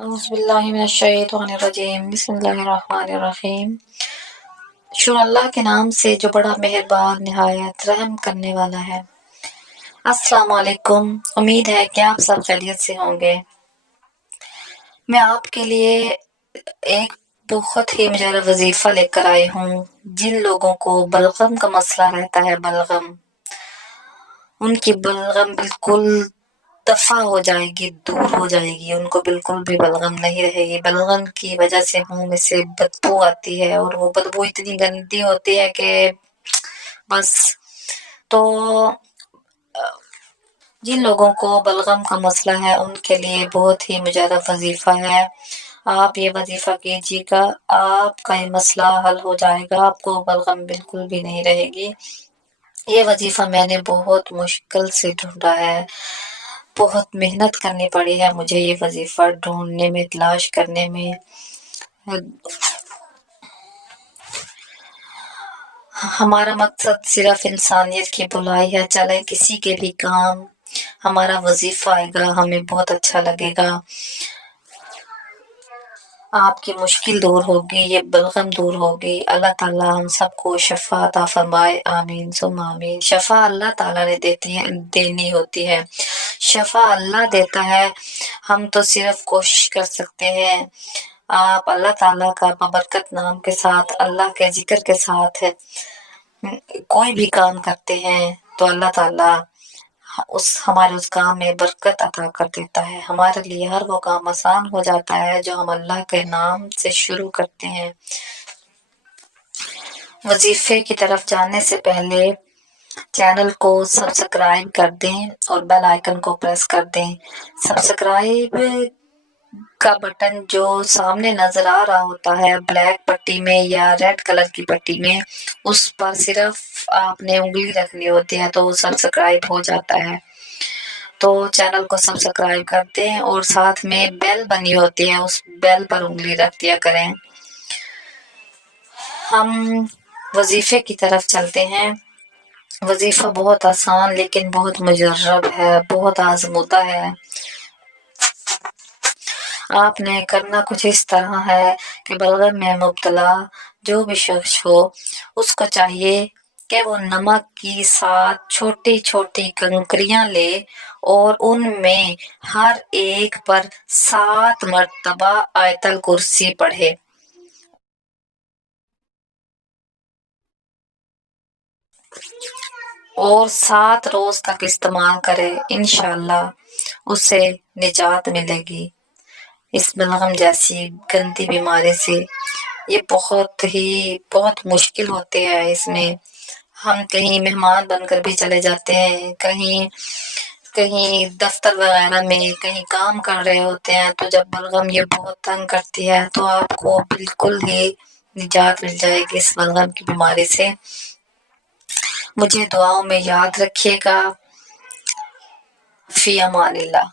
औज़ुबिल्लाहिमिनश्शैतानिर्रजीम बिस्मिल्लाहिर्रहमानिर्रहीम। शुरू अल्लाह के नाम से जो बड़ा मेहरबान निहायत रहम करने वाला है। अस्सलाम वालेकुम। उम्मीद है कि आप सब खैरियत से होंगे। मैं आपके लिए एक बहुत ही मुजर्रब वजीफा लेकर आई हूँ। जिन लोगों को बलगम का मसला रहता है, बलगम, उनकी बलगम बिल्कुल दफा हो जाएगी, दूर हो जाएगी, उनको बिल्कुल भी बलगम नहीं रहेगी। बलगम की वजह से मुंह में से बदबू आती है और वो बदबू इतनी गंदी होती है कि बस। तो जिन लोगों को बलगम का मसला है उनके लिए बहुत ही मुजर्रब वजीफा है। आप ये वजीफा कीजिएगा, आपका ये मसला हल हो जाएगा, आपको बलगम बिल्कुल भी नहीं रहेगी। ये वजीफा मैंने बहुत मुश्किल से ढूंढा है, बहुत मेहनत करनी पड़ी है मुझे ये वजीफा ढूंढने में, तलाश करने में। हमारा मकसद सिर्फ इंसानियत की भलाई है। चले किसी के भी काम हमारा वजीफा आएगा, हमें बहुत अच्छा लगेगा। आपकी मुश्किल दूर होगी, ये बलगम दूर होगी। अल्लाह ताला हम सबको शफा अता फरमाए, आमीन सुम्मा आमीन। शफा अल्लाह ताला ने देनी होती है, शफा अल्लाह देता है, हम तो सिर्फ कोशिश कर सकते हैं। आप अल्लाह ताला का बबरकत नाम के साथ, अल्लाह के जिक्र के साथ कोई भी काम करते हैं तो अल्लाह ताला हमारे उस काम में बरकत अता कर देता है। हमारे लिए हर वो काम आसान हो जाता है जो हम अल्लाह के नाम से शुरू करते हैं। वजीफे की तरफ जाने से पहले चैनल को सब्सक्राइब कर दें और बेल आइकन को प्रेस कर दें। सब्सक्राइब का बटन जो सामने नजर आ रहा होता है ब्लैक पट्टी में या रेड कलर की पट्टी में, उस पर सिर्फ आपने उंगली रखनी होती है तो वो सब्सक्राइब हो जाता है। तो चैनल को सब्सक्राइब कर दें और साथ में बेल बनी होती है, उस बेल पर उंगली रख दिया करें। हम वजीफे की तरफ चलते हैं। वजीफा बहुत आसान लेकिन बहुत मुजर्रब है, बहुत आजमूदा है। आपने करना कुछ इस तरह है कि बलगम में मुब्तला जो भी शख्स हो, उसको चाहिए कि वो नमक की 7 छोटी-छोटी कंकरियां ले और उनमें हर एक पर 7 मर्तबा आयतल कुर्सी पढ़े। और 7 रोज तक इस्तेमाल करे, इंशाअल्लाह उसे निजात मिलेगी इस बलगम जैसी गंदी बीमारी से। ये बहुत मुश्किल होती है। इसमें हम कहीं मेहमान बनकर भी चले जाते हैं, कहीं कहीं दफ्तर वगैरह में कहीं काम कर रहे होते हैं, तो जब बलगम ये बहुत तंग करती है तो आपको बिल्कुल ही निजात मिल जाएगी इस बलगम की बीमारी से। मुझे दुआओं में याद रखिएगा। फी अमानिल्लाह।